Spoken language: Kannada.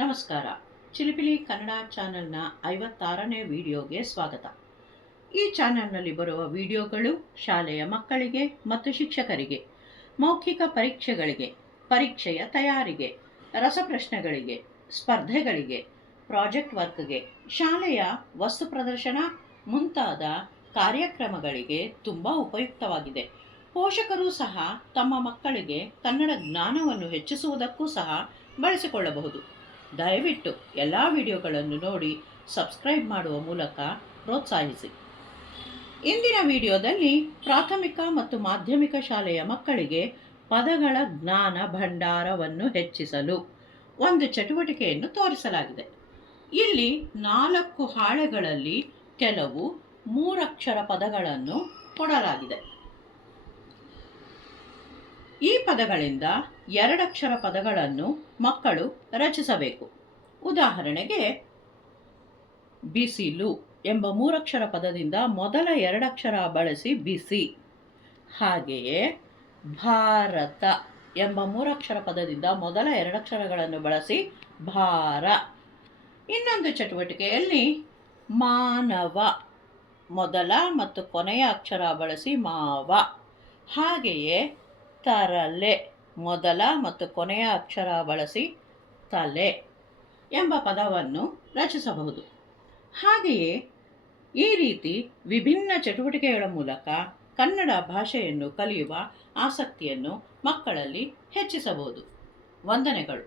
ನಮಸ್ಕಾರ. ಚಿಲಿಪಿಲಿ ಕನ್ನಡ ಚಾನೆಲ್ನ 56ನೇ ವಿಡಿಯೋಗೆ ಸ್ವಾಗತ. ಈ ಚಾನೆಲ್ನಲ್ಲಿ ಬರುವ ವಿಡಿಯೋಗಳು ಶಾಲೆಯ ಮಕ್ಕಳಿಗೆ ಮತ್ತು ಶಿಕ್ಷಕರಿಗೆ ಮೌಖಿಕ ಪರೀಕ್ಷೆಗಳಿಗೆ, ಪರೀಕ್ಷೆಯ ತಯಾರಿಗೆ, ರಸಪ್ರಶ್ನೆಗಳಿಗೆ, ಸ್ಪರ್ಧೆಗಳಿಗೆ, ಪ್ರಾಜೆಕ್ಟ್ ವರ್ಕ್ಗೆ, ಶಾಲೆಯ ವಸ್ತು ಪ್ರದರ್ಶನ ಮುಂತಾದ ಕಾರ್ಯಕ್ರಮಗಳಿಗೆ ತುಂಬ ಉಪಯುಕ್ತವಾಗಿದೆ. ಪೋಷಕರು ಸಹ ತಮ್ಮ ಮಕ್ಕಳಿಗೆ ಕನ್ನಡ ಜ್ಞಾನವನ್ನು ಹೆಚ್ಚಿಸುವುದಕ್ಕೂ ಸಹ ಬಳಸಿಕೊಳ್ಳಬಹುದು. ದಯವಿಟ್ಟು ಎಲ್ಲ ವಿಡಿಯೋಗಳನ್ನು ನೋಡಿ ಸಬ್ಸ್ಕ್ರೈಬ್ ಮಾಡುವ ಮೂಲಕ ಪ್ರೋತ್ಸಾಹಿಸಿ. ಇಂದಿನ ವಿಡಿಯೋದಲ್ಲಿ ಪ್ರಾಥಮಿಕ ಮತ್ತು ಮಾಧ್ಯಮಿಕ ಶಾಲೆಯ ಮಕ್ಕಳಿಗೆ ಪದಗಳ ಜ್ಞಾನ ಭಂಡಾರವನ್ನು ಹೆಚ್ಚಿಸಲು ಒಂದು ಚಟುವಟಿಕೆಯನ್ನು ತೋರಿಸಲಾಗಿದೆ. ಇಲ್ಲಿ 4 ಹಾಳೆಗಳಲ್ಲಿ ಕೆಲವು 3 ಅಕ್ಷರ ಪದಗಳನ್ನು ಕೊಡಲಾಗಿದೆ. ಈ ಪದಗಳಿಂದ 2 ಅಕ್ಷರ ಪದಗಳನ್ನು ಮಕ್ಕಳು ರಚಿಸಬೇಕು. ಉದಾಹರಣೆಗೆ, ಬಿಸಿಲು ಎಂಬ 3 ಅಕ್ಷರ ಪದದಿಂದ ಮೊದಲ 2 ಅಕ್ಷರ ಬಳಸಿ ಬಿಸಿ. ಹಾಗೆಯೇ ಭಾರತ ಎಂಬ 3 ಅಕ್ಷರ ಪದದಿಂದ ಮೊದಲ 2 ಅಕ್ಷರಗಳನ್ನು ಬಳಸಿ ಭಾರ. ಇನ್ನೊಂದು ಚಟುವಟಿಕೆಯಲ್ಲಿ ಮಾನವ ಮೊದಲ ಮತ್ತು ಕೊನೆಯ ಅಕ್ಷರ ಬಳಸಿ ಮಾವ. ಹಾಗೆಯೇ ತರಲೆ ಮೊದಲ ಮತ್ತು ಕೊನೆಯ ಅಕ್ಷರ ಬಳಸಿ ತಲೆ ಎಂಬ ಪದವನ್ನು ರಚಿಸಬಹುದು. ಹಾಗೆಯೇ ಈ ರೀತಿ ವಿಭಿನ್ನ ಚಟುವಟಿಕೆಗಳ ಮೂಲಕ ಕನ್ನಡ ಭಾಷೆಯನ್ನು ಕಲಿಯುವ ಆಸಕ್ತಿಯನ್ನು ಮಕ್ಕಳಲ್ಲಿ ಹೆಚ್ಚಿಸಬಹುದು. ವಂದನೆಗಳು.